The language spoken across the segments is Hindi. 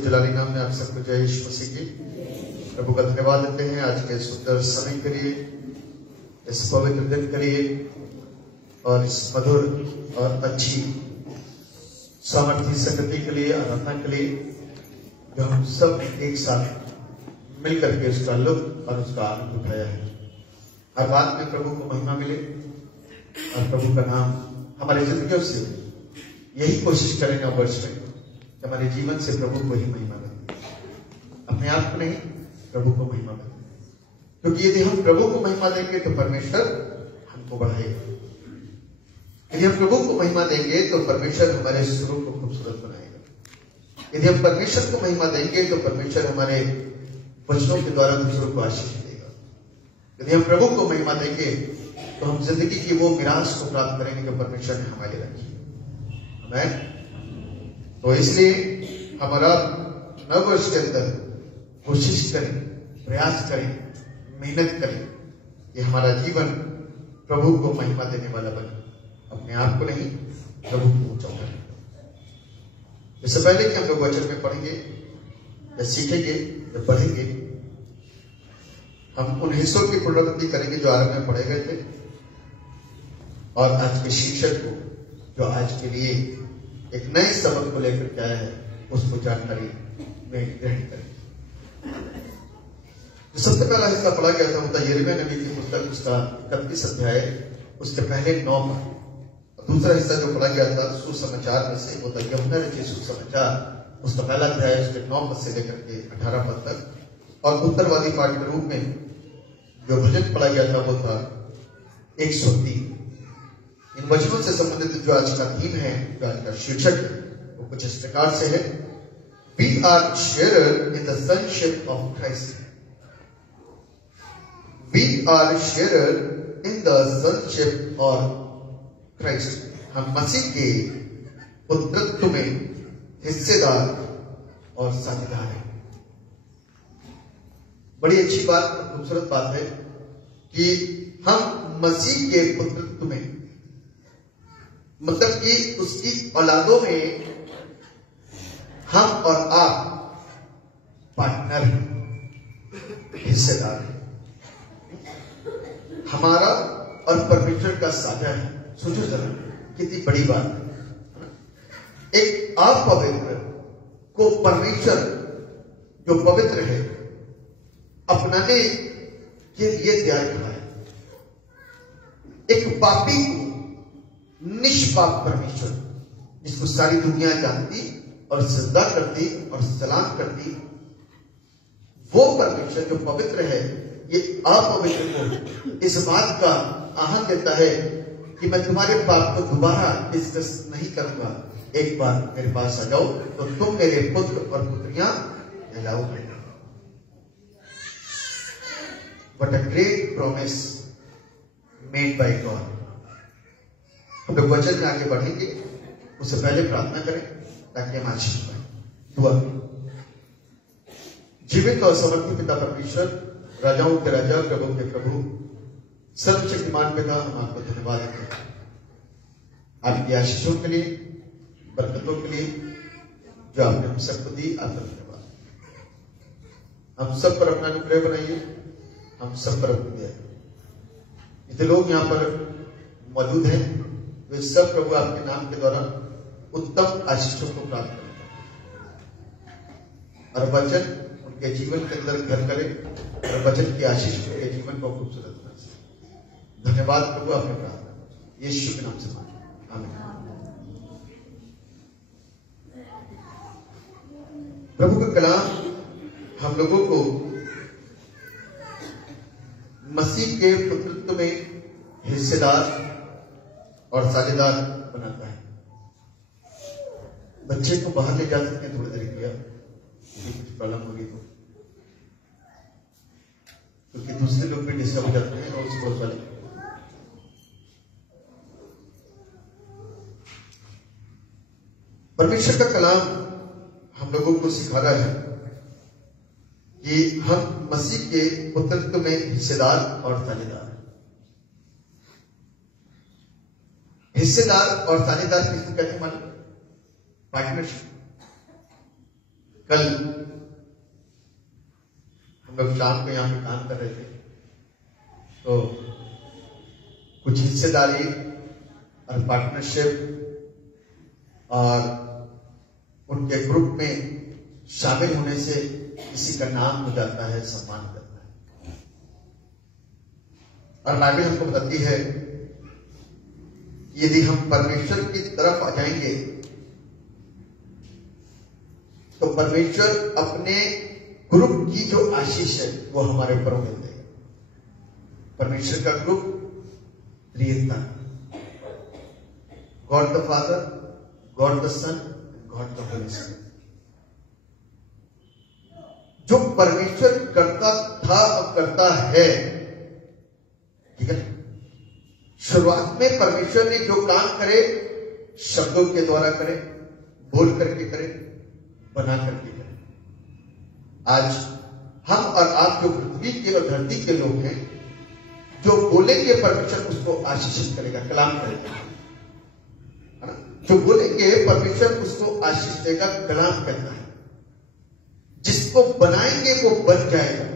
जलाली नाम में आप सबको जय यीशु मसीह की। प्रभु का धन्यवाद देते हैं आज के सुंदर समय के लिए, इस पवित्र दिन के लिए और इस मधुर और अच्छी सामर्थ्य संगति के लिए, आराधना के लिए, जो हम सब एक साथ मिलकर के उसका लुत्फ और उसका आनंद उठाया है। हर बात में प्रभु को महिमा मिले और प्रभु का नाम हमारी जिंदगियों से यही कोशिश करेंगे वर्ष में, हमारे जीवन से प्रभु को ही महिमा मिले, अपने आप को नहीं, प्रभु को महिमा मिले। क्योंकि यदि हम प्रभु को महिमा देंगे तो परमेश्वर हमको बढ़ाएगा। यदि हम प्रभु को महिमा देंगे तो परमेश्वर हमारे स्वरूप को खूबसूरत बनाएगा। यदि हम परमेश्वर को महिमा देंगे तो परमेश्वर हमारे वचनों के द्वारा दूसरों को आशीष देगा। यदि हम प्रभु को महिमा देंगे तो हम जिंदगी की वो मिरास को प्राप्त करेंगे जो परमेश्वर ने हमारे लिए रखी है। आमीन। तो इसलिए हमारा नववर्ष के अंदर कोशिश करें, प्रयास करें, मेहनत करें कि हमारा जीवन प्रभु को महिमा देने वाला बने, अपने आप को नहीं, प्रभु को ऊंचा करें। इससे पहले कि हम लोग वचन में पढ़ेंगे या सीखेंगे या पढ़ेंगे, हम उन हिस्सों की पुनरावृत्ति करेंगे जो आरंभ में पढ़े गए थे और आज के शिक्षक को जो आज के लिए एक नए सबक को लेकर के आया है उसको जानकारी में ग्रहण करें। जो सबसे पहला हिस्सा पढ़ा गया था वो था यिर्मयाह नबी की पुस्तक, उसका 31 अध्याय, उसके पहले 9 पद। दूसरा हिस्सा जो पढ़ा गया था सुसमाचार में से वो था यूहन्ना रचित सुसमाचार, उसका पहला अध्याय, उसके 9 पद से लेकर के 18 पद तक। और उत्तरवादी पाठ के रूप में जो भजन पढ़ा गया था वो था 103। इन वचनों से संबंधित जो आज का थीम है, जो आज का शीर्षक है, वो कुछ इस प्रकार से है, We are sharer in the sonship of Christ. We are sharer in the sonship of Christ. हम मसीह के पुत्रत्व में हिस्सेदार और साझेदार हैं। बड़ी अच्छी बात, खूबसूरत बात है कि हम मसीह के पुत्रत्व में, मतलब कि उसकी औलादों में हम और आप पार्टनर हैं, हिस्सेदार हैं। हमारा और परमेश्वर का साझा है। सोचो जरा कितनी बड़ी बात है। एक अपवित्र को परमेश्वर जो पवित्र है अपनाने के लिए तैयार खड़ा है। एक पापी को निष्पाप परमेश्वर, जिसको सारी दुनिया जानती और सजदा करती और सलाम करती, वो परमेश्वर जो पवित्र है, ये अपवित्र को इस बात का आहत देता है कि मैं तुम्हारे पाप को दोबारा डिस्कस नहीं करूंगा, एक बार मेरे पास आ जाओ तो तुम मेरे पुत्र और पुत्रियां कहलाओगे। What a great promise made by God। हम लोग वचन में आगे बढ़ेंगे, उससे पहले प्रार्थना करें ताकि हम आशीष पाएं। दुआ। जीवित और समर्थी पिता परमेश्वर, राजाओं के राजा, प्रभु के प्रभु, सर्वशक्तिमान पिता, हम आपको धन्यवाद देते हैं आपकी आशीषों के लिए, बरकतों के लिए जो आपने हम सबको दी। आपका धन्यवाद। हम सब पर अपना अनुग्रह बनाइए, हम सब पर अपनी दया। जितने लोग यहाँ पर मौजूद हैं वे सब प्रभु आपके नाम के द्वारा उत्तम आशीषों को प्राप्त करें और वचन उनके जीवन के अंदर घर करें और वचन की आशीष उनके जीवन को खूबसूरत बना सके। धन्यवाद प्रभु, आपने प्रार्थना यीशु के नाम से मांगे, आमीन। प्रभु का कलाम हम लोगों को मसीह के पुत्रत्व में हिस्सेदार और साझेदार बनाता है। बच्चे को बाहर ले जा सकते हैं थोड़ी देर के लिए, कुछ प्रॉब्लम होगी तो, क्योंकि दूसरे लोग भी डिस्टर्ब हो जाते हैं और उसको वाले। परमेश्वर का कलाम हम लोगों को सिखा रहा है कि हम मसीह के पुत्रत्व में हिस्सेदार और साझेदार। हिस्सेदार और साझेदार किसको कहते हैं मालूम? पार्टनरशिप। कल हम लोग शाम को यहाँ पे काम कर रहे थे, तो कुछ हिस्सेदारी और पार्टनरशिप और उनके ग्रुप में शामिल होने से किसी का नाम हो जाता है, सम्मान हो जाता है। और बाइबल हमको बताती है यदि हम परमेश्वर की तरफ आ जाएंगे तो परमेश्वर अपने ग्रुप की जो आशीष है वो हमारे ऊपर मिल देगा। परमेश्वर का ग्रुप त्रिएकता, God the Father, God the Son, God the Holy Spirit. जो परमेश्वर करता था और करता है, ठीक है। शुरुआत में परमेश्वर ने जो काम करे शब्दों के द्वारा करे, बोल करके करे, बना करके करे। आज हम और आप जो पृथ्वी के और धरती के लोग हैं, जो बोलेंगे परमेश्वर उसको आशीषित करेगा, कलाम करेगा, है ना। जो बोलेंगे परमेश्वर उसको आशीष देगा, कलाम कहता है। जिसको बनाएंगे वो बन जाएगा।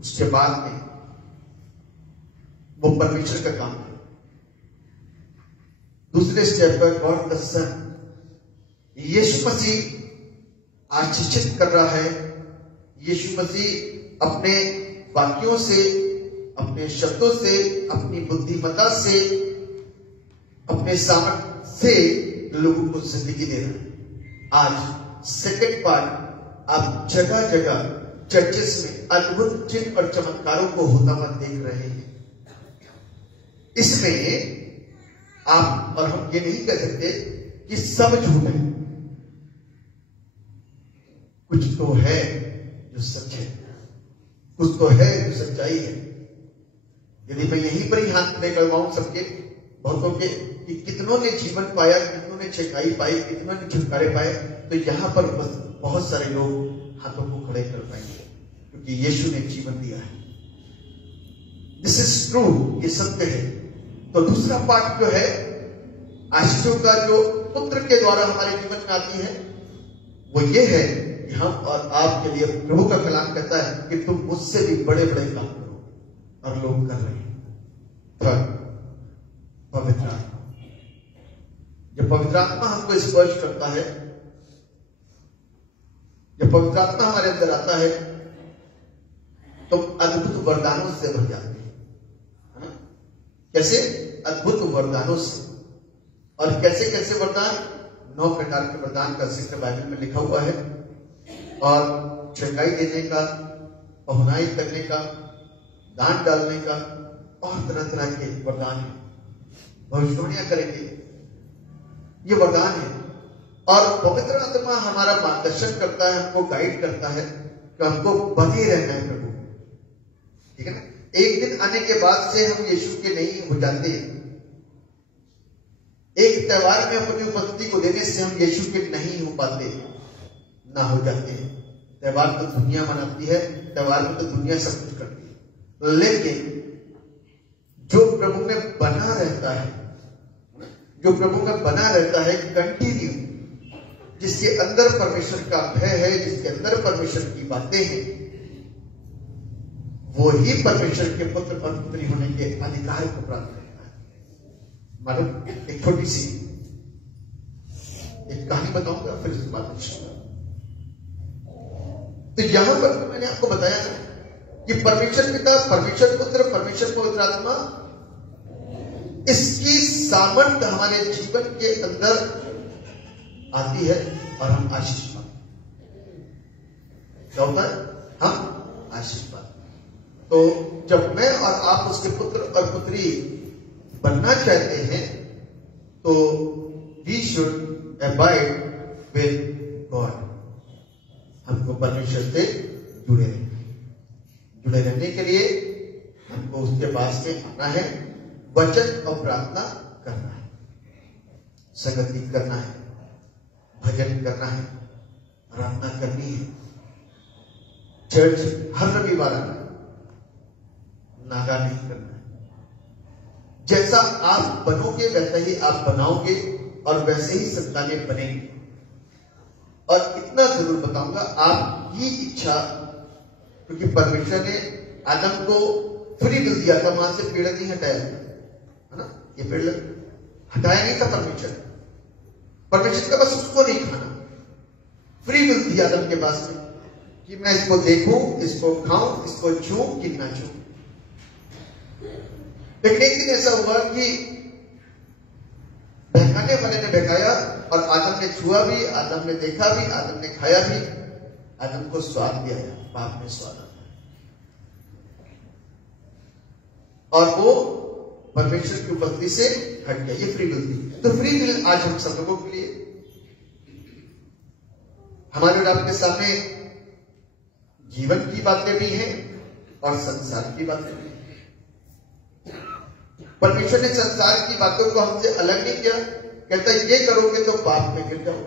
उसके बाद में वो परमेश्वर का काम है। दूसरे स्टेप पर गॉड द सन, यीशु मसीह आशीषित कर रहा है। यीशु मसीह अपने वाक्यों से, अपने शब्दों से, अपनी बुद्धिमत्ता से, अपने सामर्थ्य से लोगों को जिंदगी दे रहा है। आज सेकेंड पार्ट आप जगह जगह चर्चेस में अद्भुत चिन्ह और चमत्कारों को होता हुआ देख रहे हैं। इसमें आप और हम ये नहीं कह सकते कि सब झूठ है, कुछ तो है जो सच है, कुछ तो है जो सच्चाई है। यदि मैं यहीं पर ही हाथ खड़े करवाऊं सबके बहुतों के कि कितनों ने जीवन पाया, कितनों ने चेकाई पाई, कितनों ने छुटकारे पाए, तो यहां पर बहुत सारे लोग हाथों को खड़े कर पाएंगे, क्योंकि यीशु ने जीवन दिया है। दिस इज ट्रू, ये सत्य है। तो दूसरा पार्ट जो है आशीषों का, जो पुत्र के द्वारा हमारे जीवन में आती है, वो ये है कि हम और आपके लिए प्रभु का कलाम कहता है कि तुम मुझसे भी बड़े बड़े काम करो, और लोग कर रहे हैं। थर्ड, पवित्र आत्मा। जब पवित्र आत्मा हमको स्पर्श करता है, जब पवित्र आत्मा हमारे अंदर आता है, तो अद्भुत वरदानों से भर जाते हैं, है ना। कैसे? अद्भुत वरदानों से। और कैसे कैसे वरदान? 9 प्रकार के वरदान का जिक्र बाइबल में लिखा हुआ है। और चंगाई देने का, पहुनाई करने का, दान डालने का, और तरह तरह के वरदान है। भविष्यवाणियां करेंगे, ये वरदान है। और पवित्र आत्मा हमारा मार्गदर्शन करता है, हमको गाइड करता है कि हमको बने रहना है प्रभु, ठीक है ना। एक दिन आने के बाद से हम यीशु के नहीं हो जाते हैं। एक त्योहार में अपनी उपस्थिति को देने से हम यीशु के नहीं हो पाते, ना हो जाते हैं। त्योहार तो दुनिया मनाती है, त्योहार में तो दुनिया सब कुछ करती है, लेकिन जो प्रभु में बना रहता है, जो प्रभु में बना रहता है कंटिन्यू, जिसके अंदर परमेश्वर का भय है, जिसके अंदर परमेश्वर की बातें हैं, वो ही परमेश्वर के पुत्र और पुत्री होने के अधिकार को प्राप्त करता है। मालूम, एक छोटी सी एक कहानी बताऊंगा, फिर इसके बाद तो यहां पर मैंने आपको बताया कि परमेश्वर पिता, परमेश्वर पुत्र, परमेश्वर पवित्र आत्मा, इसकी सामर्थ्य हमारे जीवन के अंदर आती है और हम आशीष पाते। क्या होता है? हम आशीष पाते। तो जब मैं और आप उसके पुत्र और पुत्री बनना चाहते हैं, तो we should abide with God. हमको परमेश्वर से जुड़े रहने के लिए हमको उसके पास में आना है, वचन और प्रार्थना करना है, संगति करना है, भजन करना है, आराधना करनी है, चर्च हर रविवार आना है, नागा नहीं करना है। जैसा आप बनोगे वैसा ही आप बनाओगे और वैसे ही संतानें बनेंगी। और इतना जरूर बताऊंगा, आपकी इच्छा, क्योंकि परमेश्वर ने आदम को फ्री विल दिया था, वहां से पेड़ नहीं हटाया, है ना, ये पेड़ हटाया नहीं था परमेश्वर का, बस उसको नहीं खाना, फ्री विल दिया आदम के पास में कि मैं इसको देखूं, इसको खाऊं, इसको छूं कि ना छूं। लेकिन एक दिन ऐसा हुआ कि बहकाने वाले ने बहकाया और आदम ने छुआ भी, आदम ने देखा भी, आदम ने खाया भी, आदम को स्वाद भी आया, पाप में स्वाद आता है, और वो परमेश्वर की उपस्थिति से हट गया। ये फ्री विल थी। तो फ्री विल आज हम सब लोगों के लिए, हमारे और आपके सामने जीवन की बातें भी हैं और संसार की बातें भी हैं। परमेश्वर ने संसार की बातों को हमसे अलग नहीं किया, कहता है ये करोगे तो पाप में गिर जाओ,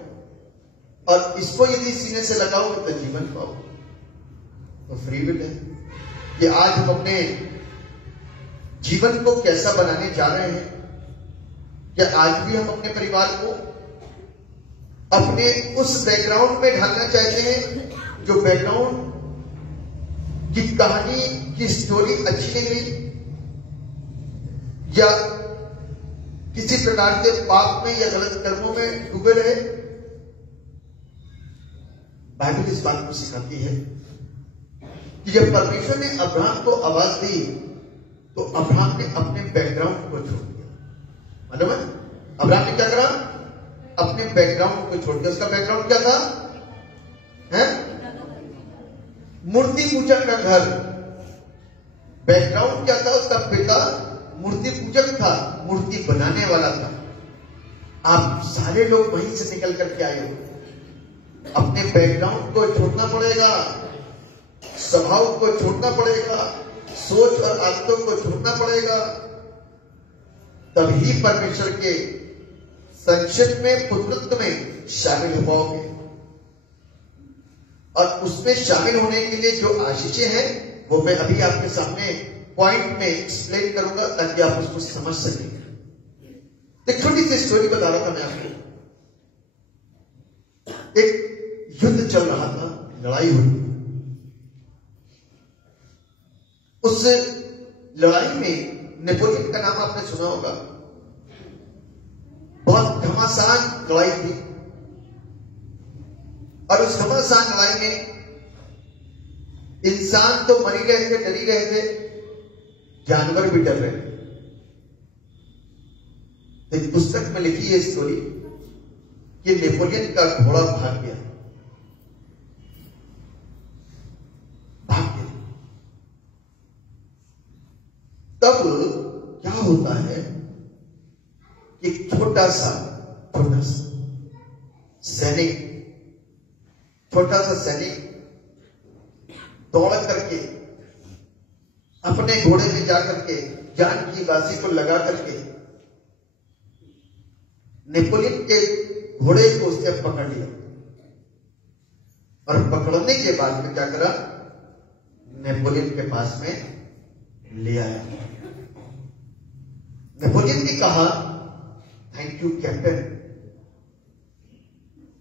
और इसको यदि सीने से लगाओगे तो जीवन पाओगे। तो फ्री विल है कि आज हम अपने जीवन को कैसा बनाने जा रहे हैं। क्या आज भी हम अपने परिवार को अपने उस बैकग्राउंड में ढालना चाहते हैं जो बैकग्राउंड की कहानी की स्टोरी अच्छी नहीं रही, या किसी प्रकार के पाप में या गलत कर्मों में डूबे रहे? बाइबल इस बात को सिखाती है कि जब परमेश्वर ने अब्राहम को आवाज दी तो अब्राहम ने अपने बैकग्राउंड को छोड़ दिया। मालूम है अब्राहम ने क्या करा? अपने बैकग्राउंड को छोड़ दिया। उसका बैकग्राउंड क्या था? है मूर्ति पूजक का घर। बैकग्राउंड क्या था? उसका पिता मूर्ति पूजक था, मूर्ति बनाने वाला था। आप सारे लोग वहीं से निकल करके आए हो। अपने बैकग्राउंड को छोड़ना पड़ेगा, स्वभाव को छोड़ना पड़ेगा, सोच और आदतों को छोड़ना पड़ेगा, तभी परमेश्वर के संक्षिप्त में, पुत्रत्व में शामिल हो पाओगे। और उसमें शामिल होने के लिए जो आशीषें हैं वो मैं अभी आपके सामने पॉइंट में एक्सप्लेन करूंगा ताकि आप उसको समझ सकें। एक छोटी सी स्टोरी बता रहा था मैं आपको। एक युद्ध चल रहा था, लड़ाई हुई। उस लड़ाई में नेपोलियन का नाम आपने सुना होगा। बहुत घमासान लड़ाई थी, और उस घमासान लड़ाई में इंसान तो मर ही रहे थे, डर ही रहे थे, जानवर भी डर रहे थे। एक पुस्तक में लिखी है स्टोरी कि नेपोलियन का घोड़ा भाग गया। तब क्या होता है कि छोटा सा सैनिक दौड़ करके अपने घोड़े में जाकर के जान की बाजी को लगा करके नेपोलियन के घोड़े को उसने पकड़ लिया, और पकड़ने के बाद में क्या करा? नेपोलियन के पास में ले आया। नेपोलियन ने कहा थैंक यू कैप्टन।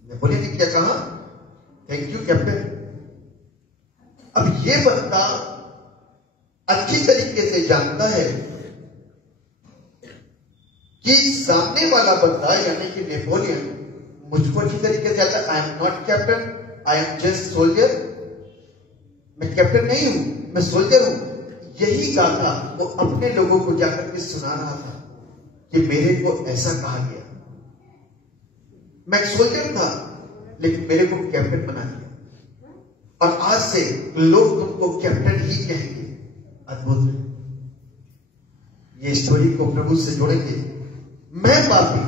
नेपोलियन ने क्या कहा? Thank you captain. अब ये बंदा अच्छी तरीके से जानता है कि सामने वाला बंदा यानी कि नेपोलियन मुझको अच्छी तरीके से आता। I am not captain, I am just soldier. मैं कैप्टन नहीं हूं, मैं सोल्जर हूं। यही गाथा वो अपने लोगों को जाकर के सुना रहा था कि मेरे को ऐसा कहा गया, मैं एक सोल्जर था लेकिन मेरे को कैप्टन बना दिया, और आज से लोग तुमको कैप्टन ही कहेंगे। अद्भुत है। ये स्टोरी को प्रभु से जोड़ेंगे। मैं पापी,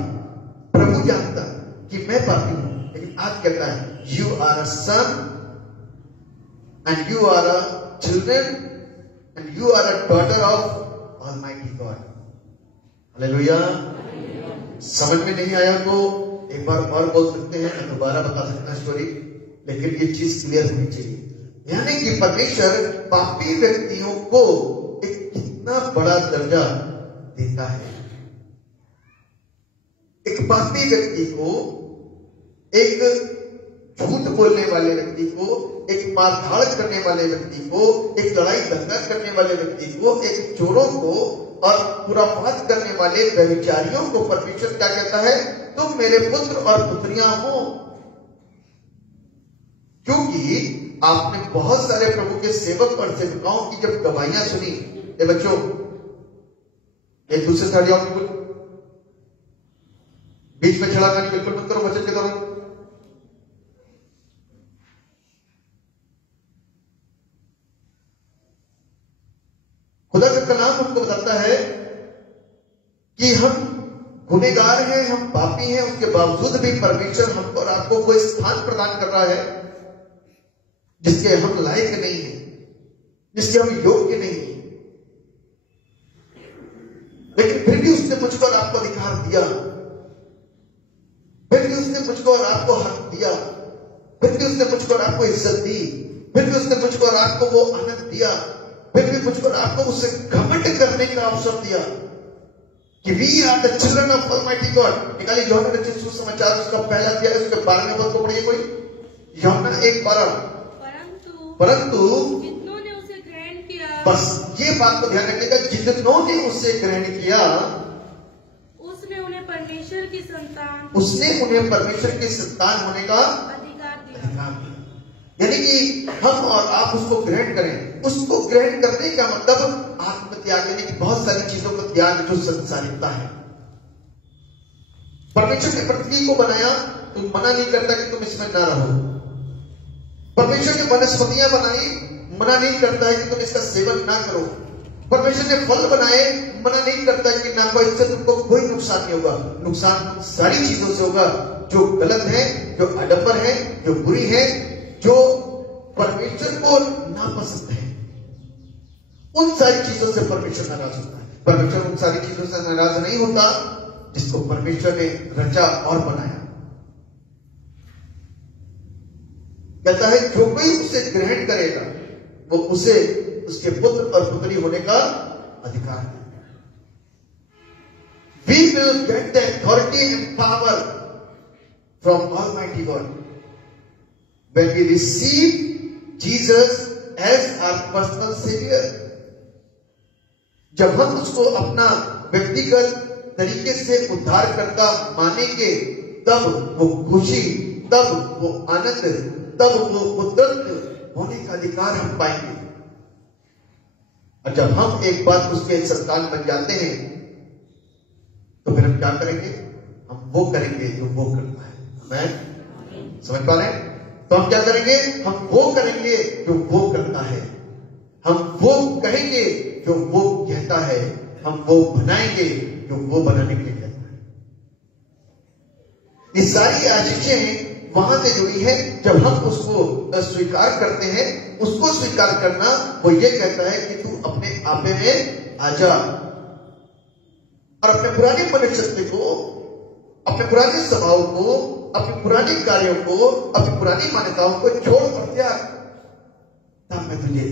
प्रभु जानता कि मैं पापी हूं, लेकिन आज कहता है you are a son and you are a children and you are a daughter of Almighty God. Hallelujah. समझ में नहीं आया तो एक बार और बोल सकते हैं, मैं दोबारा बता सकता हूं स्टोरी, लेकिन ये चीज क्लियर होनी चाहिए। यानी कि परमेश्वर पापी व्यक्तियों को एक कितना बड़ा दर्जा देता है। एक पापी व्यक्ति को एक झूठ बोलने वाले व्यक्ति को, एक मारधाड़ करने वाले व्यक्ति को, एक लड़ाई दंगा करने वाले व्यक्ति को, एक चोरों को और खुराफात करने वाले व्यभिचारियों को परमेश्वर क्या कहता है? तुम मेरे पुत्र और पुत्रियां हो। क्योंकि आपने बहुत सारे प्रभु के सेवक और सेविकाओं की जब गवाहियां सुनी। ये बच्चों, एक दूसरे से हट जाओ, बिल्कुल बीच में छड़ा करनी बिल्कुल मत करो वचन के दौरान। खुदा का कलाम हमको बताता है कि हम गुनहगार हैं, हम पापी हैं, उसके बावजूद भी परमेश्वर हमको और आपको कोई स्थान प्रदान कर रहा है जिसके हम लायक नहीं हैं, जिसके हम योग्य नहीं हैं, लेकिन फिर भी उसने मुझको और आपको अधिकार दिया, फिर भी उसने मुझको और आपको हक दिया, फिर भी उसने मुझको और आपको इज्जत दी, फिर भी उसने मुझको और आपको वो आनंद दिया, फिर भी मुझको और आपको उससे घमंड करने का अवसर दिया कि we are the children of almighty God. निकालिए यूहन्ना रचित सुसमाचार उसका पहला अध्याय उसके 12वें पद को पढ़िए कोई। यूहन्ना 1:12। परंतु जितनों ने उसे ग्रहण किया, बस ये बात को ध्यान रखिएगा, जितनों ने उसे ग्रहण किया उसने उन्हें परमेश्वर की संतान होने का अधिकार दिया। यानी कि हम और आप उसको ग्रहण करें। उसको ग्रहण करने का मतलब आत्मत्याग, यानी कि बहुत सारी चीजों का त्याग जो संसारिकता है। परमेश्वर ने पृथ्वी को बनाया तो मना नहीं करता कि तुम इसमें ना रहो। परमेश्वर ने वनस्पतियां बनाई, मना नहीं करता है कि तुम इसका सेवन ना करो। परमेश्वर ने फल बनाए, मना नहीं करता है कि ना को, इससे तुमको कोई नुकसान नहीं होगा। नुकसान सारी चीजों से होगा जो गलत है, जो आडंबर है, जो बुरी है, जो परमेश्वर को नापसंद है। उन सारी चीजों से परमेश्वर नाराज होता है। परमेश्वर उन सारी चीजों से नाराज नहीं होता जिसको परमेश्वर ने रचा और बनाया। कहता है जो कोई उसे ग्रहण करेगा वो उसे उसके पुत्र और पुत्री होने का अधिकार है। We will get the authority and power from Almighty God when we receive Jesus as our personal Savior। जब हम उसको अपना व्यक्तिगत तरीके से उद्धारकर्ता मानेंगे, तब वो खुशी, तब वो आनंद, तब वो पुत्रत्व होने का अधिकार हम पाएंगे। और जब हम एक बार उसके संतान बन जाते हैं तो फिर हम क्या करेंगे? हम वो करेंगे जो वो करता है। मैं समझ पा रहे हैं? तो हम क्या करेंगे? हम वो करेंगे जो वो करता है, हम वो कहेंगे जो वो कहता है, हम वो बनाएंगे जो वो बनाने के लिए कहता है। ये सारी आशीषें वहां से जुड़ी है जब हम उसको स्वीकार करते हैं। उसको स्वीकार करना वो ये कहता है कि तू अपने आपे में आ जा और अपने पुराने मनुष्यत्व को, अपने पुराने स्वभाव को, अपने पुराने कार्यों को, अपनी पुरानी मान्यताओं को छोड़ कर त्याग। तब मैं तुझे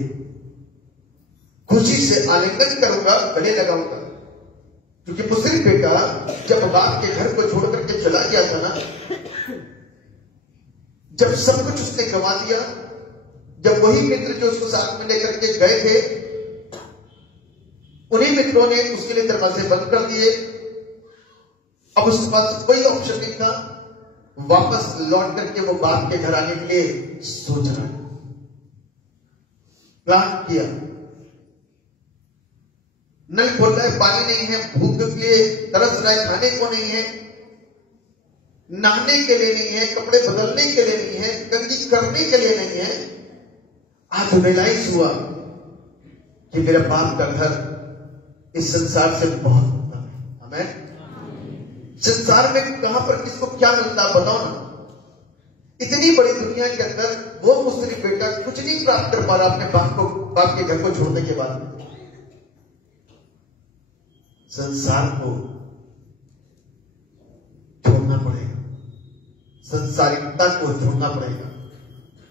खुशी से आलिंगन करूंगा, गले लगाऊंगा। क्योंकि मुस्लिम बेटा जब बाप के घर को छोड़ करके चला गया था ना, जब सब कुछ उसने गंवा दिया, जब वही मित्र जो उसको साथ में लेकर के गए थे, उन्हीं मित्रों ने उसके लिए दरवाजे बंद कर दिए। अब उसके पास कोई ऑप्शन नहीं था, वापस लौट करके वो बाप के घर आने के लिए सोच रहा है। प्लान किया, नल खोल रहा है, पानी नहीं है, भूख के लिए तरस रहा है, खाने को नहीं है, नहाने के लिए नहीं है, कपड़े बदलने के लिए नहीं है, गंदी करने के लिए नहीं है। आज रियलाइज हुआ कि मेरे बाप का घर इस संसार से बहुत उत्तम है। हमें संसार में कहां पर किसको क्या मिलता है बताओ ना। इतनी बड़ी दुनिया के अंदर वो मुस्लिम बेटा कुछ नहीं प्राप्त कर पा रहा अपने बाप के घर को छोड़ने के बाद। संसार को छोड़ना पड़ेगा, संसारिकता को छोड़ना पड़ेगा।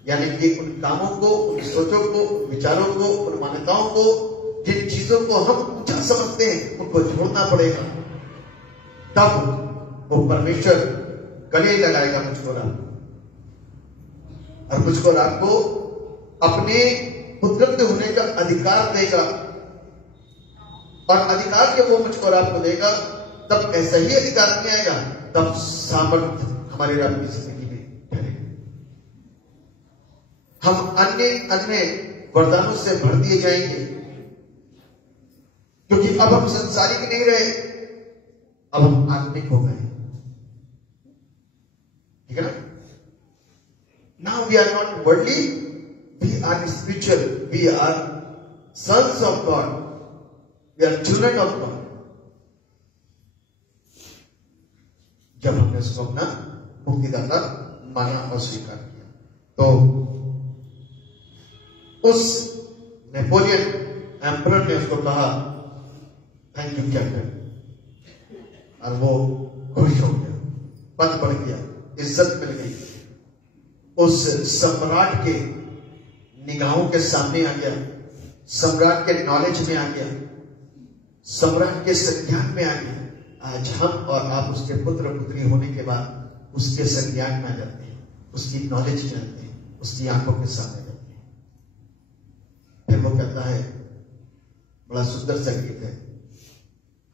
यानी कि उन कामों को, उन सोचों को, उन विचारों को, उन मान्यताओं को, जिन चीजों को हम ऊंचा समझते हैं, उनको छोड़ना पड़ेगा। तब वो परमेश्वर गले लगाएगा मुझको ना। और मुझको और आपको अपने पुत्रत्व होने का अधिकार देगा। और अधिकार जब वो मुझको और आपको देगा, तब ऐसा ही अधिकार नहीं आएगा, तब सामर्थ हमारे रब की जिंदगी में ठहरेगा। हम अन्य अन्य वरदानों से भर दिए जाएंगे, क्योंकि अब हम संसारिक नहीं रहे, अब हम आत्मिक हो गए। ठीक है ना? Now we are not worldly, we are spiritual, we are sons of God, we are children of God. जब हमने उसको अपना मुक्तिदाता माना और स्वीकार किया, तो उस नेपोलियन एम्परर ने उसको कहा थैंक यू कैप्टन, और वो खुश हो गया, पद बढ़ गया, इज्जत मिल गई, उस सम्राट के निगाहों के सामने आ गया, सम्राट के नॉलेज में आ गया, सम्राट के संज्ञान में आ गया। आज हम और आप उसके पुत्र पुत्री होने के बाद उसके संज्ञान में आ जाते हैं, उसकी नॉलेज जानते हैं, उसकी आंखों के सामने जाते हैं। फिर वो कहता है, बड़ा सुंदर सा गीत है,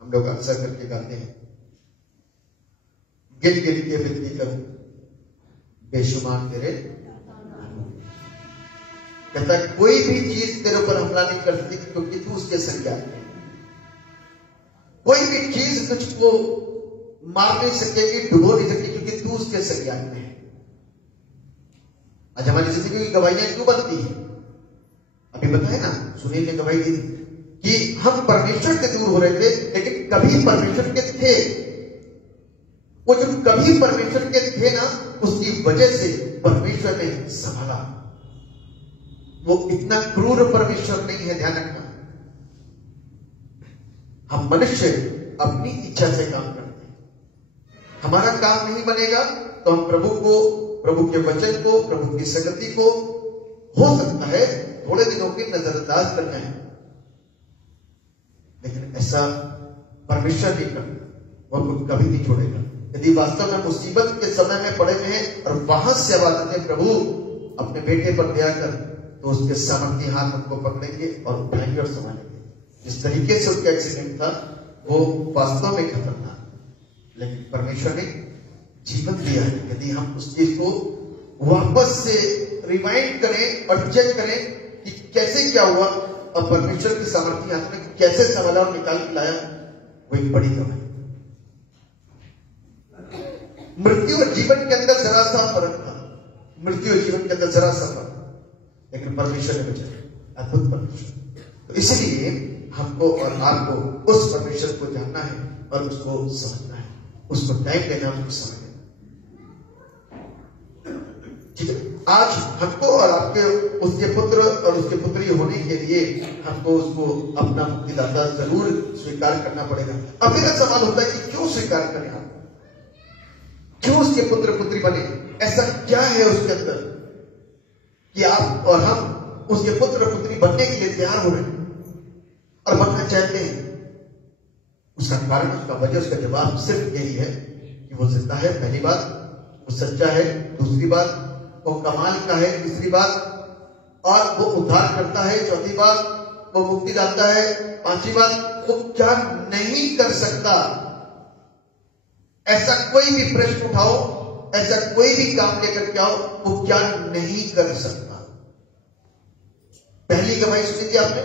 हम लोग अक्सर करके गाते हैं, गिन गिन के विनती कर बेशुमार तेरे। कहता है कोई भी चीज तेरे ऊपर हमला नहीं कर सकती, क्योंकि तू उसके संज्ञान में। कोई भी चीज तुझको मार नहीं सकेगी, डुबो नहीं सकेगी, क्योंकि तू उसके संज्ञान में है। आज हमारी जिंदगी की गवाहियां क्यों बनती है? अभी बताए ना, सुनील ने गवाही दी कि हम परमेश्वर से दूर हो रहे थे, लेकिन कभी परमेश्वर के थे। वो जो कभी परमेश्वर के थे ना, उसकी वजह से परमेश्वर ने संभाला। वो इतना क्रूर परमेश्वर नहीं है, ध्यान रखना। हम मनुष्य अपनी इच्छा से काम करते हैं, हमारा काम नहीं बनेगा तो हम प्रभु को, प्रभु के वचन को, प्रभु की संगति को हो सकता है थोड़े दिनों की नजरअंदाज करना है, लेकिन ऐसा परमेश्वर नहीं करता। वो कभी नहीं छोड़ेगा। यदि वास्तव में मुसीबत के समय में पड़े हुए हैं और वहां से आवाज आते हैं प्रभु अपने बेटे पर दया कर, तो उसके सामर्थ्य हाथ उनको पकड़ेंगे और उठाएंगे और संभालेंगे। जिस तरीके से उसका एक्सीडेंट था वो वास्तव में खतरनाक, लेकिन परमेश्वर ने जीवन दिया है। यदि हम उस चीज को वापस से रिवाइंड करें और चेक करें कि कैसे क्या हुआ और परमेश्वर की सामर्थ्य हाथ में कैसे संभाला और निकाल के लाया, वो एक बड़ी गवाही। मृत्यु और जीवन के अंदर जरा सा फर्क था, मृत्यु और जीवन के अंदर जरा सा फर्क, लेकिन परमेश्वर ने बचाया, अद्भुत परमेश्वर। तो इसलिए हमको और आपको उस परमेश्वर को जानना है और उसको समझना है, उसको टाइम देना, उसको समझना। ठीक है, आज हमको और आपके उसके पुत्र और उसके पुत्री होने के लिए हमको उसको अपना मुक्तिदाता जरूर स्वीकार करना पड़ेगा। अब मेरा सवाल होता है कि क्यों स्वीकार करें आप, क्यों उसके पुत्र पुत्री बने? ऐसा क्या है उसके अंदर कि आप और हम उसके पुत्र पुत्री बनने के लिए तैयार हो रहे हैं और बनना चाहते हैं? उसका कारण, उसका वजह, उसका जवाब सिर्फ यही है कि वो जिंदा है, पहली बात, वो सच्चा है, दूसरी बात वो कमाल का है, तीसरी बात, और वो उद्धार करता है, चौथी बात वो मुक्ति दाता है, पांचवी बात वो क्या नहीं कर सकता। ऐसा कोई भी प्रश्न उठाओ, ऐसा कोई भी काम लेकर के आओ, वो क्या नहीं कर सकता। पहली गवाही सुनी थी आपने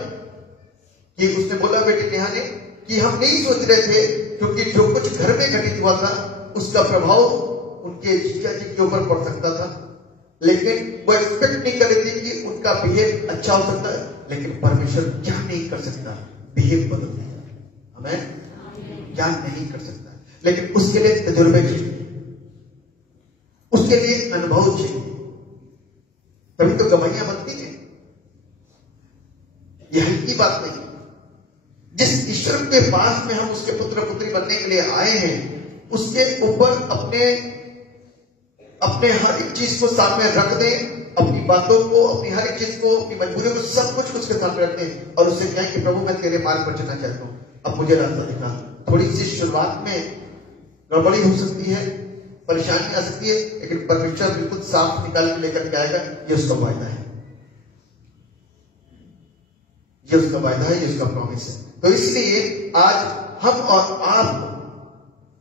कि उसने बोला बेटे नेहा ने कि हम नहीं सोच रहे थे, क्योंकि जो कुछ घर में घटित हुआ था उसका प्रभाव उनके जीजा जी के ऊपर पड़ सकता था, लेकिन वो एक्सपेक्ट नहीं कर रही थी कि उनका बिहेव अच्छा हो सकता है। लेकिन परमेश्वर क्या नहीं कर सकता? बिहेव बदल दिया। हमें क्या नहीं कर सकता, लेकिन उसके लिए तजुर्बे चाहिए, उसके लिए अनुभव चाहिए, तभी तो गवाहियां बनती हैं। यह हल्की बात नहीं। जिस ईश्वर के पास में हम उसके पुत्र पुत्री बनने के लिए आए हैं, उसके ऊपर अपने हर एक चीज को सामने रख दें, अपनी बातों को, अपनी हर एक चीज को, अपनी मजबूरियों को, सब कुछ उसके सामने रख दें और उससे कहें कि प्रभु मैं तेरे मार्ग पर चलना चाहता हूं, अब मुझे रास्ता दिखा। थोड़ी सी शुरुआत में गड़बड़ी हो सकती है, परेशानी आ सकती है, लेकिन परमेश्वर बिल्कुल साफ निकाल के लेकर के आएगा। ये उसका वायदा है, ये उसका वायदा है, ये उसका प्रॉमिस है। तो इसलिए आज हम और आप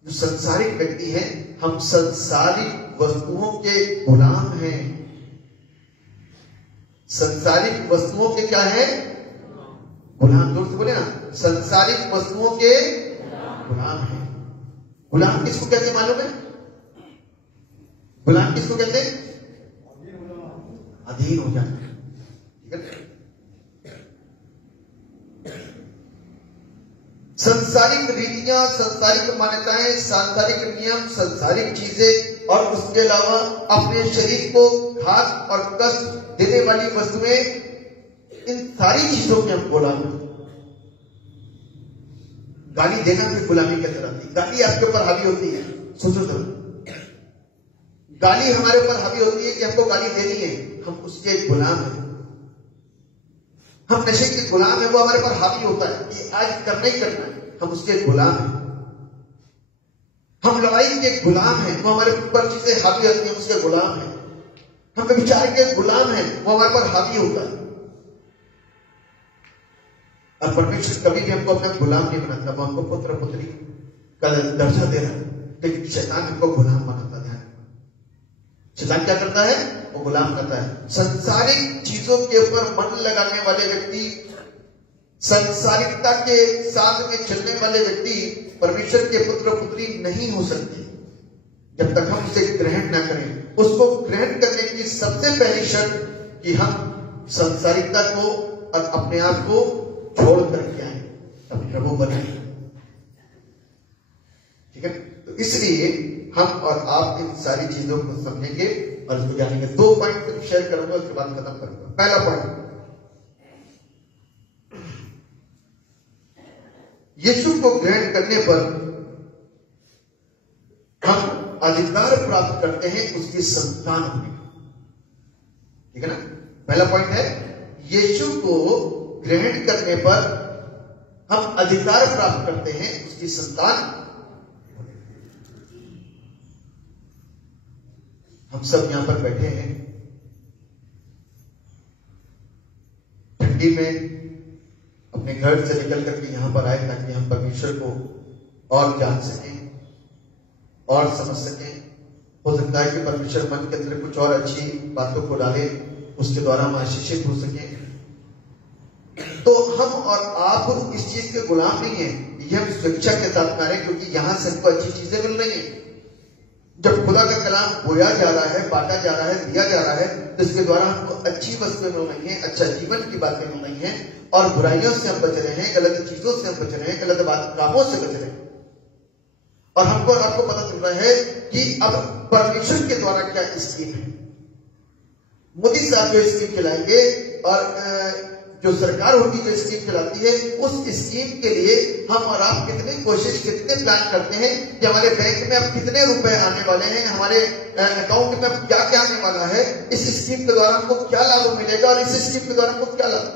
जो संसारिक व्यक्ति हैं, हम संसारिक वस्तुओं के गुलाम हैं। संसारिक वस्तुओं के क्या है? गुलाम। जोर से बोले ना, संसारिक वस्तुओं के गुलाम हैं। गुलाम किसको कहते हैं मालूम है? गुलाम किसको कहते हैं? अधीन हो जाना। ठीक है। संसारिक रीतियां, संसारिक मान्यताएं, सांसारिक नियम, संसारिक चीजें और उसके अलावा अपने शरीर को घात और कष्ट देने वाली वस्तुएं, इन सारी चीजों के हम गुलाम हैं। गाली देना भी गुलामी के तरह थी। गाली आपके ऊपर हावी होती है, सोचो तो, गाली हमारे ऊपर हावी होती है कि हमको गाली देनी है, हम उसके गुलाम हैं। हम नशे के गुलाम है, वो हमारे पर हावी होता है कि आज करना ही करना है, हम उसके गुलाम हैं। हम लड़ाई के गुलाम हैं, वो हमारे ऊपर चीजें हावी होती हैं, उसके गुलाम हैं। हम विचार के गुलाम हैं, वो हमारे पर हावी होता है। और परमेश्वर कभी भी हमको अपना गुलाम नहीं बनाता, वो हमको पुत्र पुत्री का दर्जा दे रहा है, लेकिन शैतान हमको गुलाम बनाता। ध्यान, शैतान क्या करता है? वो गुलाम करता है। संसारिक चीजों के ऊपर मन लगाने वाले व्यक्ति, संसारिकता के साथ में चलने वाले व्यक्ति परमेश्वर के पुत्र पुत्री नहीं हो सकते जब तक हम उसे ग्रहण न करें। उसको ग्रहण करने की सबसे पहली शर्त कि हम संसारिकता को और अपने आप को छोड़ करके आए, तब प्रभु बने। ठीक है। तो इसलिए हम और आप इन सारी चीजों को समझेंगे और इसको जानेंगे। 2 पॉइंट शेयर करूंगा, उसके बाद खत्म करूंगा। पहला पॉइंट, यीशु को ग्रहण करने पर हम अधिकार प्राप्त करते हैं उसकी संतान होने का। ठीक है ना। पहला पॉइंट है, यीशु को ग्रहण करने पर हम अधिकार प्राप्त करते हैं उसकी संतान। हम सब यहां पर बैठे हैं ठंडी में, अपने घर से निकल करके यहां पर आए ताकि हम परमेश्वर को और जान सकें और समझ सकें। हो सकता है कि परमेश्वर मन के अंदर कुछ और अच्छी बातों को डाले, उसके द्वारा हम आशीषित हो सकें। तो हम और आप इस चीज के गुलाम नहीं है, ये हम स्वेच्छा के साथ करें, क्योंकि यहां से हमको अच्छी चीजें मिल रही हैं। जब खुदा का कलाम बोया जा रहा है, बांटा जा रहा है, दिया जा रहा है, तो इसके द्वारा हमको अच्छी वस्तुएं मिल रही हैं, अच्छा जीवन की बातें मिल रही हैं, और बुराइयों से हम बच रहे हैं, गलत चीजों से हम बच रहे हैं, गलत कामों से बच रहे हैं। और हमको और आपको पता चल रहा है कि अब परमेश्वर के द्वारा क्या स्कीम है। मोदी साहब जो स्कीम चलाएंगे और जो सरकार होगी जो स्कीम चलाती है, उस स्कीम के लिए हम और आप कितनी कोशिश, कितने प्लान करते हैं कि हमारे बैंक में अब कितने रुपए आने वाले हैं, हमारे अकाउंट में अब क्या क्या आने वाला है, इस स्कीम के द्वारा हमको क्या लाभ मिलेगा और इस स्कीम के द्वारा हमको क्या लाभ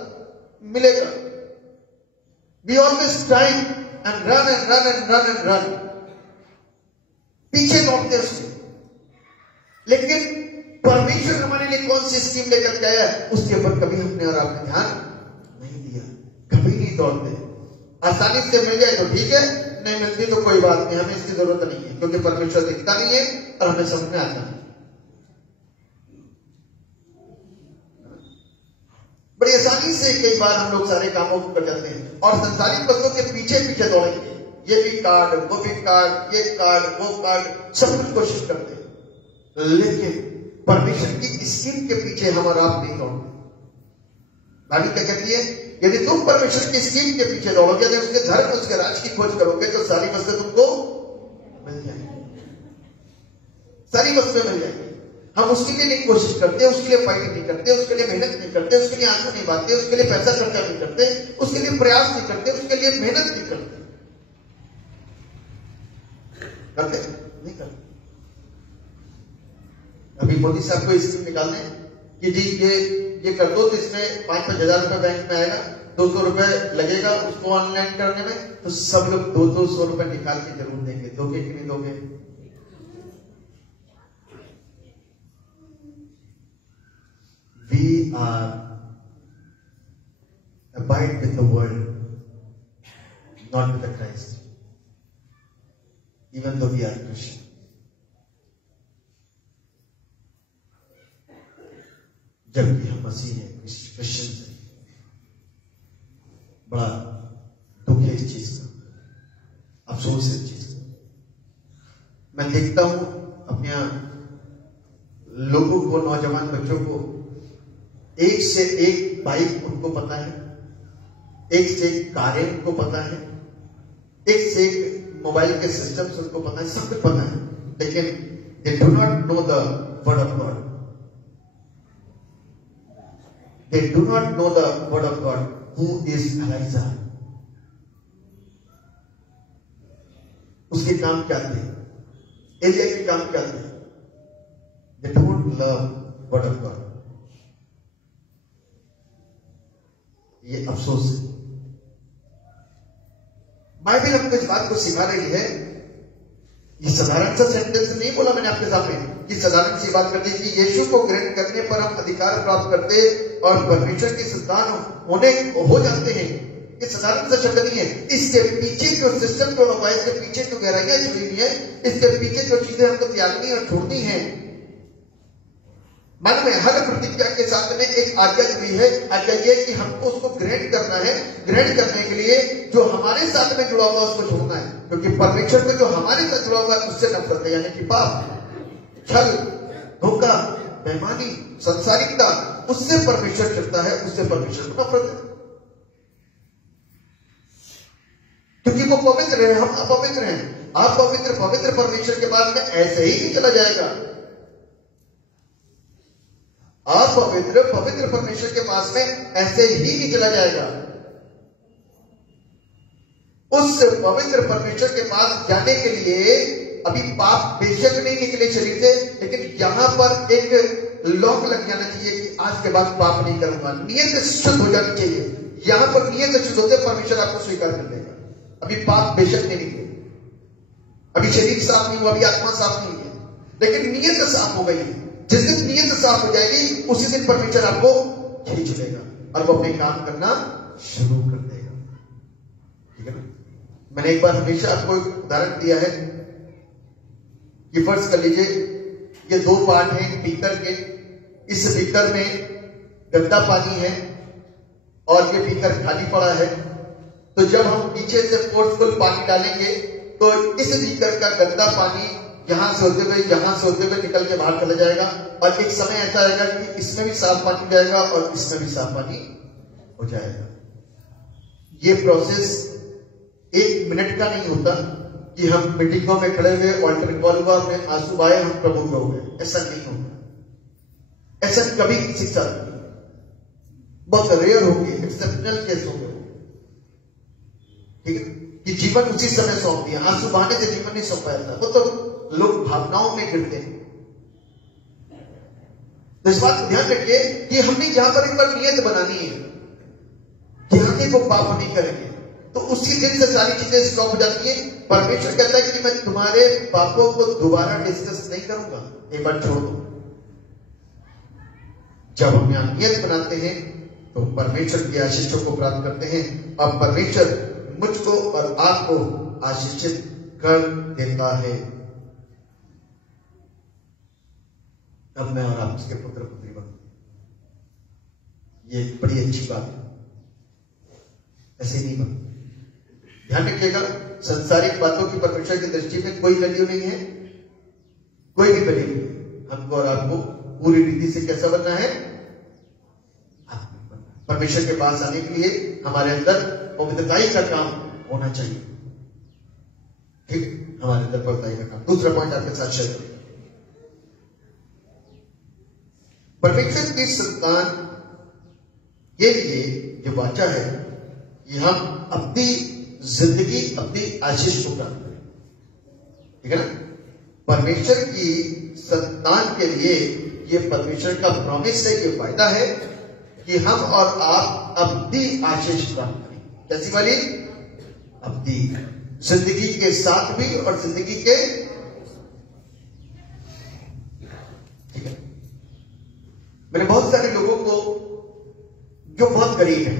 मिलेगा। We always trying and run and run and run and run, पीछे दौड़ते हैं उसके। लेकिन परमेश्वर हमारे लिए कौन सी स्कीम लेकर के आया है, उसके ऊपर कभी हमने और आपने ध्यान नहीं दिया, कभी नहीं दौड़ते। आसानी से मिल जाए तो ठीक है, नहीं मिलती तो कोई बात नहीं, हमें इसकी जरूरत नहीं है, क्योंकि परमेश्वर दिखता नहीं है और हमें समझ में आता नहीं। बड़ी आसानी से कई बार हम लोग सारे कामों को कर जाते हैं और संसारिक वस्तुओं के पीछे पीछे दौड़ेंगे। ये भी कार्ड, वो भी कार्ड, ये कार्ड, वो कार्ड, सब कुछ कोशिश करते हैं, लेकिन परमेश्वर की स्कीम के पीछे हम और आप नहीं दौड़ते। बाइबल क्या कहती है? यदि तुम परमेश्वर की स्कीम के पीछे दौड़ोगे, यदि उसके धर्म, उसके राज की खोज करोगे, तो सारी वस्तुएं तुमको मिल जाएंगी, सारी वस्तुएं मिल जाएंगी। हम उसके लिए नहीं कोशिश करते, उसके लिए फाइट नहीं करते, उसके लिए मेहनत नहीं करते, उसके लिए आंसू नहीं बांधते, उसके लिए पैसा खर्चा नहीं करते, उसके लिए प्रयास नहीं करते, उसके लिए मेहनत नहीं करते। करते नहीं करते। अभी मोदी साहब को स्कीम निकालने कि जी ये कर दो, तो इसमें 5-5 हजार रुपए बैंक में आएगा, 200 रुपए लगेगा उसको ऑनलाइन करने में, तो सब लोग 200 रुपए निकाल के जरूर देंगे। दोगे कि नहीं दोगे? are abide with the world, not with the Christ, even though we are Christian. जबकि हम मसीह हैं, क्रिश्चियन हैं। बड़ा दुख है इस चीज का, अफसोस है इस चीज का। मैं देखता हूं अपने लोगों को, नौजवान बच्चों को, एक से एक बाइक उनको पता है, एक से एक कारें उनको पता है, एक से एक मोबाइल के सिस्टम्स उनको पता है, सब कुछ पता है, लेकिन they do not know the word of God. They do not know the word of God. Who is Elijah? उसके काम क्या थे? एलिया के काम क्या थे? They don't love word of God. ये अफसोस है। बाइबल हमको इस बात को सिखा रही है। ये साधारण सा सेंटेंस नहीं बोला मैंने आपके सामने कि साधारण सी बात करनी कि यीशु को ग्रहण करने पर हम अधिकार प्राप्त करते और परमेश्वर के संतान हो जाते हैं। ये साधारण सा शब्द नहीं है। इसके पीछे जो सिस्टम जो हुआ है, इसके पीछे जो गहराइयां जुड़ी हुई है, इसके पीछे जो चीजें हमको त्यागनी और छोड़नी है। मन में हर प्रतिज्ञा के साथ में एक आज्ञा जुड़ी है। आज्ञा ये कि हमको उसको ग्रहण करना है। ग्रहण करने के लिए जो हमारे साथ में जुड़ा हुआ उसको छोड़ना है, क्योंकि परमेश्वर को जो हमारे साथ जुड़ा हुआ है उससे नफरत है, यानी कि पाप, छल, धोखा, बेईमानी, संसारिकता, उससे परमेश्वर चिढ़ता है, उससे परमेश्वर को नफरत है। क्योंकि वो पवित्र है, हम अपवित्र हैं। आप पवित्र परमेश्वर के पास में ऐसे ही नहीं चला जाएगा। आप पवित्र परमेश्वर के पास में ऐसे ही नहीं चला जाएगा। उस पवित्र परमेश्वर के पास जाने के लिए अभी पाप बेशक नहीं निकले शरीर से, लेकिन यहां पर एक लॉक लग जाना चाहिए कि आज के बाद पाप नहीं करूंगा। नियत शुद्ध हो जानी चाहिए। यहां पर नियत शुद्ध होते परमेश्वर आपको स्वीकार कर लेगा। अभी पाप बेशक नहीं निकले, अभी शरीर साफ नहीं हुआ, अभी आत्मा साफ नहीं है, लेकिन नियत साफ हो गई। जिस दिन नियत साफ हो जाएगी उसी दिन परमेश्वर आपको खींच लेगा और वो अपने काम करना शुरू कर देगा। ठीक है ना? मैंने एक बार हमेशा आपको एक उदाहरण दिया है कि फर्ज कर लीजिए ये दो पार्ट हैं बीकर के। इस बीकर में गंदा पानी है और ये बीकर खाली पड़ा है। तो जब हम पीछे से फोर्सफुल पानी डालेंगे तो इस बीकर का गंदा पानी यहां से होते हुए निकल के बाहर चला जाएगा और एक समय ऐसा आएगा कि इसमें भी साफ पानी जाएगा और इसमें भी साफ पानी हो जाएगा। ये प्रोसेस 1 मिनट का नहीं होता कि हम मीटिंगों में खड़े हुए, ऑल्टर कॉल हुआ, हमने आंसू बहाए, हम प्रभु हो गए। ऐसा नहीं होगा, ऐसा कभी किसी के साथ नहीं। बहुत रेयर होगी, एक्सेप्शनल केस होंगे। ठीक है कि जीवन उसी समय सौंप दिया। आंसू बहाने से जीवन नहीं सौंपा जाता, वो तो लोग भावनाओं में गिरते हैं। तो इस बात को ध्यान रखिए कि हमने यहां पर एक बार नियत बनानी है कि आगे को पाप नहीं करेंगे, तो उसी दिन से सारी चीजें स्टॉप हो जाती है। परमेश्वर कहता है कि मैं तुम्हारे पापों को दोबारा डिस्कस नहीं करूंगा, एक बार छोड़ दो। जब हम यहां नियत बनाते हैं तो परमेश्वर की आशीषों को प्राप्त करते हैं और परमेश्वर मुझको और आपको आशीषित कर देता है। अब मैं और आप उसके पुत्र पुत्री बनते। ये बड़ी अच्छी बात है, ऐसे नहीं बनते। ध्यान रखिएगा, संसारिक बातों की परमेश्वर की दृष्टि में कोई वैल्यू नहीं है, कोई भी वैल्यू नहीं। हमको और आपको पूरी रीति से कैसा बनना है? परमेश्वर के पास आने के लिए हमारे अंदर पवित्रताई का काम होना चाहिए। ठीक, हमारे अंदर पवित्रताई का काम। दूसरा पॉइंट आपके साथ शेयर करूं। परमेश्वर की संतान के लिए जो वाचा है कि हम अपनी जिंदगी, अपनी आशीष को प्राप्त करें। ठीक है ना? परमेश्वर की संतान के लिए ये परमेश्वर का प्रॉमिस है, ये वायदा है कि हम और आप अपनी आशीष प्राप्त करें। कैसी वाली? अपनी जिंदगी के साथ भी और जिंदगी के, ठीक है। मैंने बहुत सारे लोगों को जो बहुत गरीब है,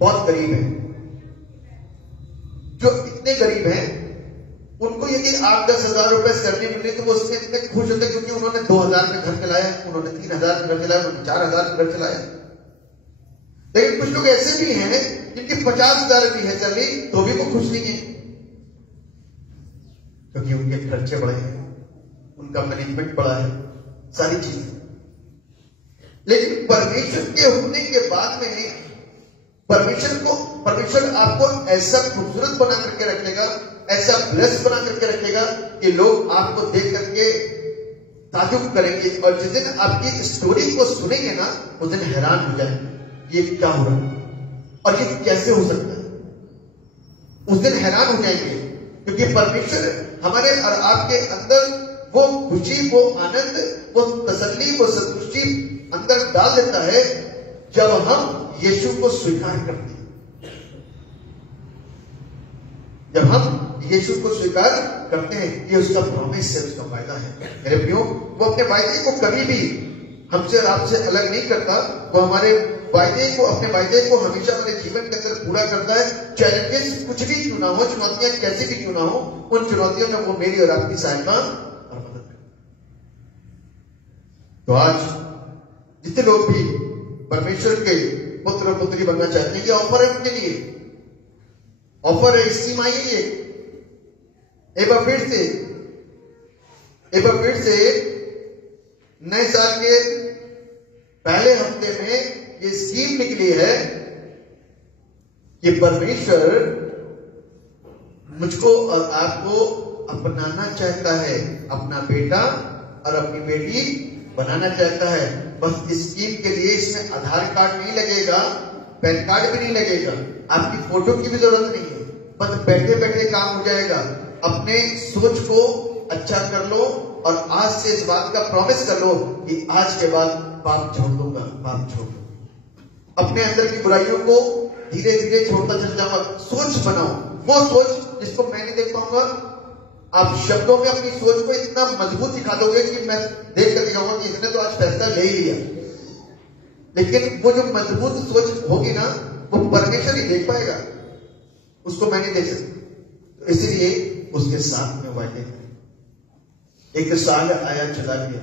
बहुत गरीब है, जो इतने गरीब हैं, उनको यदि 8-10 हजार रुपए सैलरी मिल रही तो वो उसमें इतने खुश होते क्योंकि उन्होंने 2000 में घर चलाया, उन्होंने 3000 में घर चलाया, उन्होंने 4000 में घर चलाया। लेकिन कुछ लोग ऐसे भी हैं जिनकी 50,000 भी है सैलरी तो भी वो खुश नहीं है, क्योंकि उनके खर्चे बढ़े हैं, उनका मैनेजमेंट बढ़ा है, सारी चीजें। लेकिन परमेश्वर के होने के बाद में परमेश्वर आपको ऐसा खूबसूरत बना करके रखेगा, ऐसा ब्लेस बना करके रखेगा कि लोग आपको देख करके ताजुब करेंगे, और जिस दिन आपकी स्टोरी को सुनेंगे ना उस दिन हैरान हो जाएंगे, ये क्या हो रहा है और ये कैसे हो सकता है। उस दिन हैरान हो जाएंगे, क्योंकि परमेश्वर हमारे और आपके अंदर वो खुशी, वो आनंद, वो तसल्ली, वो संतुष्टि अंदर डाल देता है जब हम यीशु को स्वीकार करते हैं। जब हम यीशु को स्वीकार करते हैं, ये उसका प्रॉमिस है, उसका वायदा है। मेरे प्रियो, वो अपने वायदे को कभी भी हमसे और आपसे अलग नहीं करता। वो हमारे वायदे को, अपने वायदे को हमेशा हमारे जीवन के अंदर पूरा करता है। चैलेंजेस कुछ भी क्यों ना हो, चुनौतियां कैसी भी क्यों ना हो, उन चुनौतियों में वो मेरी और आपकी सहायता और मदद करता है। तो आज जितने लोग भी परमेश्वर के पुत्र और पुत्री बनना चाहते हैं, ये ऑफर है उनके लिए, ऑफर है, स्कीम आई है। एक बार फिर से नए साल के पहले हफ्ते में ये स्कीम निकली है कि परमेश्वर मुझको और आपको अपनाना चाहता है, अपना बेटा और अपनी बेटी बनाना चाहता है। बस इस स्कीम के लिए इसमें आधार कार्ड नहीं लगेगा, पैन कार्ड भी नहीं लगेगा, आपकी फोटो की भी जरूरत नहीं है, बस बैठे बैठे काम हो जाएगा। अपने सोच को अच्छा कर लो और आज से इस बात का प्रॉमिस कर लो कि आज के बाद पाप छोड़ दूंगा, पाप छोड़ दूंगा। अपने अंदर की बुराइयों को धीरे धीरे छोड़ता चल जाऊंगा। सोच बनाओ, वो सोच जिसको मैं नहीं देख पाऊंगा, आप शब्दों में अपनी सोच को इतना मजबूत दिखा दोगे कि मैं देख कर दिखाऊंगा कि इसने तो आज फैसला ले ही लिया। लेकिन वो जो मजबूत सोच होगी ना, वो परमेश्वर ही देख पाएगा, उसको मैं नहीं देख सकता। तो इसीलिए उसके साथ में वायदे करें। एक साल आया चला गया,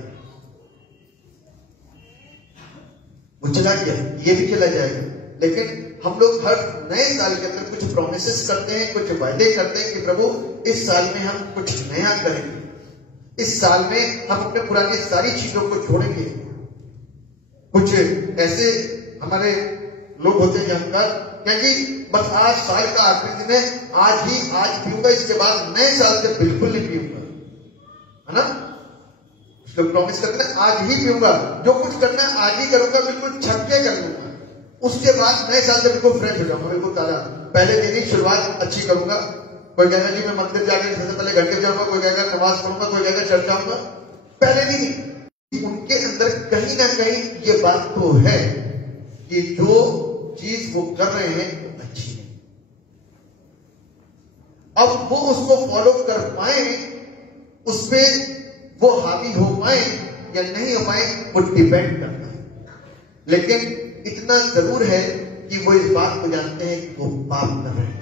वो चला गया, ये भी चला जाएगा। लेकिन हम लोग हर नए साल के अंदर कुछ प्रोमिसेस करते हैं, कुछ वायदे करते हैं कि प्रभु इस साल में हम कुछ नया करेंगे, इस साल में हम अपने पुरानी सारी चीजों को छोड़ेंगे। कुछ ऐसे हमारे लोग होते हैं जानकार, क्योंकि बस आज साल का आखिरी दिन है, आज पीऊंगा, इसके बाद नए साल से बिल्कुल नहीं पीऊंगा, है ना। लोग प्रॉमिस करते हैं आज ही पीऊंगा, जो कुछ करना है आज ही करूंगा, बिल्कुल छक्के कर लूंगा, उसके बाद नए साल से बिल्कुल फ्रेश हो जाऊंगा, बिल्कुल ताजा, पहले दिन ही शुरुआत अच्छी करूंगा। कोई कहेगा जी मैं मंदिर जाकर सबसे पहले घर के जाऊंगा, कोई कहेगा नमाज पढ़ूंगा, कोई कहेगा चर्च जाऊंगा। पहले दिन ही उनके अंदर कहीं ना कहीं ये बात तो है कि जो चीज वो कर रहे हैं अच्छी है। अब वो उसको फॉलो कर पाए, उसपे वो हावी हो पाए या नहीं हो पाए, वो डिपेंड करता है। लेकिन इतना जरूर है कि वो इस बात को जानते हैं कि वो पाप कर रहे हैं,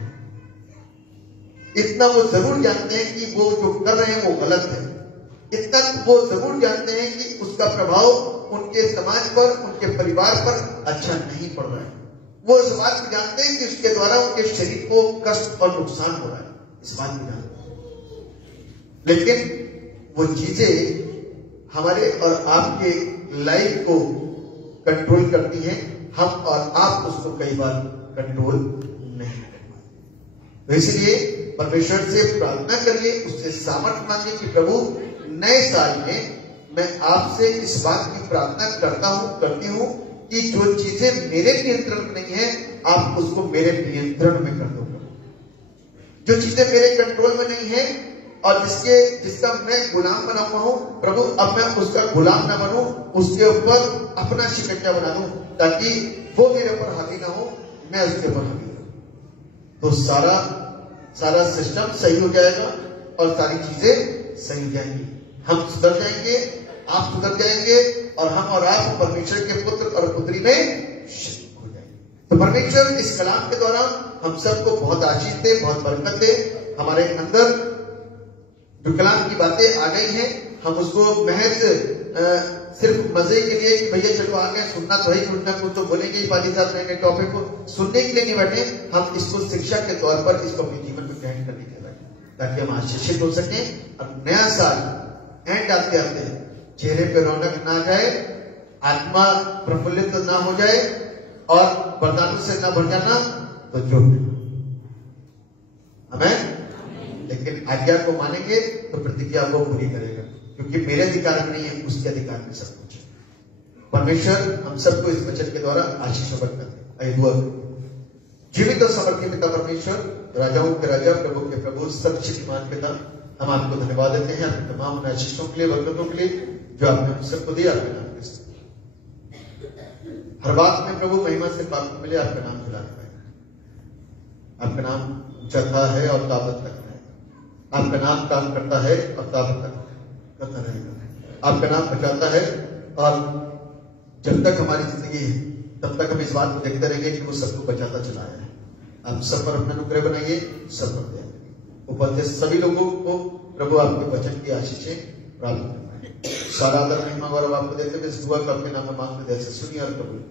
इतना वो जरूर जानते हैं कि वो जो कर रहे हैं वो गलत है, इतना वो जरूर जानते हैं कि उसका प्रभाव उनके समाज पर, उनके परिवार पर अच्छा नहीं पड़ रहा है। वो इस बात को जानते हैं कि उसके द्वारा उनके शरीर को कष्ट और नुकसान हो रहा है, इस बात को जानते हैं। लेकिन वो चीजें हमारे और आपके लाइफ को कंट्रोल करती हैं, हम और आप उसको कई बार कंट्रोल नहीं कर पाते। तो इसलिए परमेश्वर से प्रार्थना करिए, उससे सामर्थ्य मांगिए कि प्रभु नए साल में मैं आपसे इस बात की प्रार्थना करती हूं कि जो चीजें मेरे नियंत्रण में नहीं है, आप उसको मेरे नियंत्रण में कर दो। जो चीजें मेरे कंट्रोल में नहीं है और जिसका मैं गुलाम बना हुआ हूं, प्रभु अब मैं उसका गुलाम ना बनूं, उसके ऊपर अपना शिकंजा बना दूं, ताकि वो मेरे ऊपर हावी ना हो, मैं उसके ऊपर हावी हूं। तो सारा सिस्टम सही हो जाएगा और सारी चीजें सही हो जाएंगी। हम सुधर जाएंगे, आप सुधर जाएंगे और हम और आप परमेश्वर के पुत्र और पुत्री में हो जाएंगे। तो परमेश्वर इस कलाम के द्वारा हम सबको बहुत आशीष दे, बहुत बरकत दे। हमारे अंदर जो कलाम की बातें आ गई हैं, हम उसको महज सिर्फ मजे के लिए कि भैया चलो आ गए, सुनना तो है, कुछ ना कुछ तो बोलेंगे ही पाजी साहब, नए नए टॉपिक को सुनने के लिए नहीं बैठे। हम इसको शिक्षा के तौर पर इसको अपने जीवन में ग्रहण करने के बैठे, ताकि हम आशीषित हो सके और नया साल एंड आते आते चेहरे पे रौनक ना जाए, आत्मा प्रफुल्लित ना हो जाए और वरदानों से ना भर जाना तो जो हमें, लेकिन आज्ञा को मानेंगे तो प्रतिज्ञा को पूरी करेगा, क्योंकि मेरे अधिकार में नहीं है, उसके अधिकार में सब कुछ है। परमेश्वर हम सबको इस वचन के द्वारा आशीष बरकत दे। दुआ जीवित और समर्थी पिता परमेश्वर, राजाओं के राजा, प्रभु के प्रभु, सर्वशक्तिमान पिता, हम आपको धन्यवाद देते हैं अपने तमाम आशीषों के लिए, बरकतों के लिए जो आपने हम सबको दिया। आपके नाम के हर बात में प्रभु महिमा से प्राप्त मिले, आपका नाम जुलाने पाए। आपका नाम ऊंचा है और ताबत रखता है, आपका नाम काम करता है और ताबत करता रहेगा। आपका नाम बचाता है और जब तक हमारी जिंदगी है तब तक हम इस बात को देखते रहेंगे कि वो सबको बचाता चला आया है। आप सब पर अपना अनुग्रह बनाइए, सब पर दे उपस्थित सभी लोगों को प्रभु आपके वचन की आशीषें प्राप्त करना है। सारा आदर महिमा गौरव आपको देते हुए इस दुआ को आपके नाम में मांगते जैसे सुनिए और प्रभु